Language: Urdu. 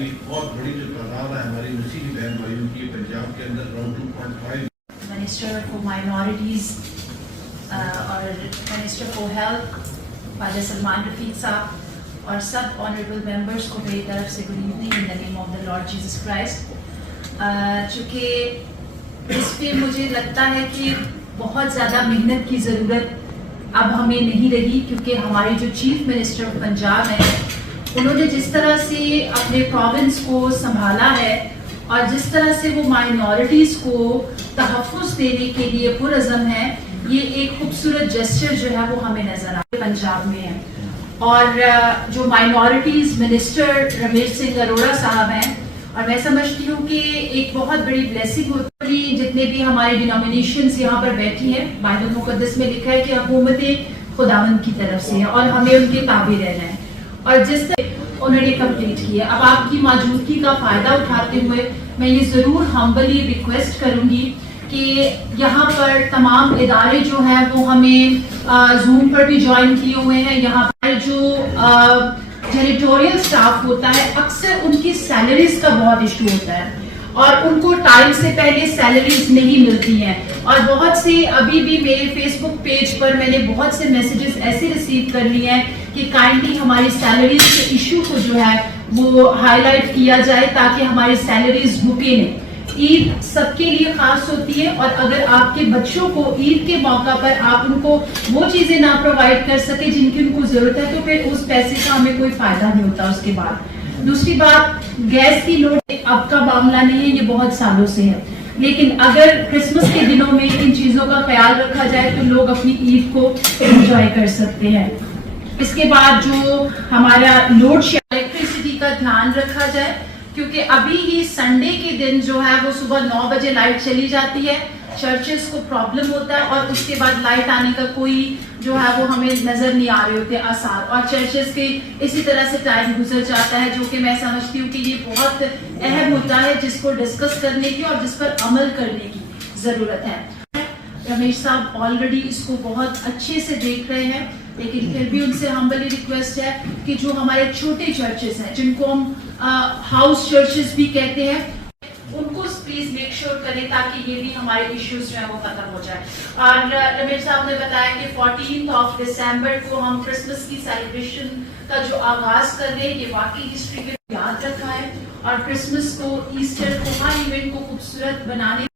ہماری بہت بڑی جو تعداد ہے ہماری مسیحی بہن بھائیوں کی پنجاب کے اندر اراؤنڈ 2.5 منسٹر فار مائنورٹیز اور منسٹر فار ہیلتھ خواجہ سلمان رفیق صاحب اور سب آنریبل ممبرس کو میری طرف سے good evening in the name of the lord Jesus Christ. چونکہ اس پہ مجھے لگتا ہے کہ بہت زیادہ محنت کی ضرورت اب ہمیں نہیں رہی، کیونکہ ہمارے جو چیف منسٹر آف پنجاب ہیں انہوں نے جس طرح سے اپنے پروونس کو سنبھالا ہے اور جس طرح سے وہ مائنورٹیز کو تحفظ دینے کے لیے پرعزم ہیں، یہ ایک خوبصورت جسچر جو ہے وہ ہمیں نظر آ پنجاب میں ہے. اور جو مائنورٹیز منسٹر رمیش سنگھ اروڑا صاحب ہیں، اور میں سمجھتی ہوں کہ ایک بہت بڑی بلیسنگ ہوتی ہے جتنے بھی ہمارے ڈینومینیشنز یہاں پر بیٹھی ہیں. بائبل مقدس میں لکھا ہے کہ حکومت خداوند کی طرف سے ہے اور ہمیں ان کے تابع رہنا ہے، اور جس طرح انہوں نے کمپلیٹ کیا. اب آپ کی موجودگی کا فائدہ اٹھاتے ہوئے میں یہ ضرور ہمبلی ریکویسٹ کروں گی کہ یہاں پر تمام ادارے جو ہیں وہ ہمیں زوم پر بھی جوائن کیے ہوئے ہیں. یہاں پر جو جینیٹوریل سٹاف ہوتا ہے اکثر ان کی سیلریز کا بہت ایشو ہوتا ہے اور ان کو ٹائم سے پہلے سیلریز نہیں ملتی ہیں، اور بہت سے ابھی بھی میرے فیس بک پیج پر میں نے بہت سے میسیجز ایسے ریسیو کر لیے ہیں کہ کائنڈلی ہماری سیلریز کے ایشو کو جو ہے وہ ہائی لائٹ کیا جائے تاکہ ہماری سیلریز رکے نہیں. عید سب کے لیے خاص ہوتی ہے، اور اگر آپ کے بچوں کو عید کے موقع پر آپ ان کو وہ چیزیں نہ پرووائڈ کر سکے جن کی ان کو ضرورت ہے تو پھر اس پیسے کا ہمیں کوئی فائدہ نہیں ہوتا اس کے بعد. دوسری بات، گیس کی لوڈ اب کا معاملہ نہیں ہے، یہ بہت سالوں سے ہے، لیکن اگر کرسمس کے دنوں میں ان چیزوں کا خیال رکھا جائے تو لوگ اپنی عید کو انجوائے کر سکتے ہیں. اس کے بعد جو ہمارا لوڈ شیئر الیکٹریسٹی کا دھیان رکھا جائے، کیونکہ ابھی ہی سنڈے کے دن جو ہے وہ صبح 9 بجے لائٹ چلی جاتی ہے، چرچز کو پرابلم ہوتا ہے اور اس کے بعد لائٹ آنے کا کوئی جو ہے وہ ہمیں نظر نہیں آ رہے ہوتے آثار، اور چرچز کے اسی طرح سے ٹائم گزر جاتا ہے، جو کہ میں سمجھتی ہوں کہ یہ بہت اہم ہوتا ہے جس کو ڈسکس کرنے کی اور جس پر عمل کرنے کی ضرورت ہے. رمیش صاحب آلریڈی اس کو بہت اچھے سے دیکھ رہے ہیں، لیکن پھر بھی ان سے ہمبلی ریکویسٹ ہے کہ جو ہمارے چھوٹے چرچز ہیں جن کو ہم ہاؤس چرچز بھی کہتے ہیں، ان کو پلیز میک شور کریں تاکہ یہ بھی ہمارے ایشوز جو ہیں وہ ختم ہو جائے. اور رمیش صاحب نے بتایا کہ 14 دسمبر کو ہم کرسمس کی سیلیبریشن کا جو آغاز کر رہے ہیں، یہ واقعی ہسٹری کے یاد رکھا ہے، اور کرسمس کو، ایسٹر کو، ہر ایونٹ کو خوبصورت بنانے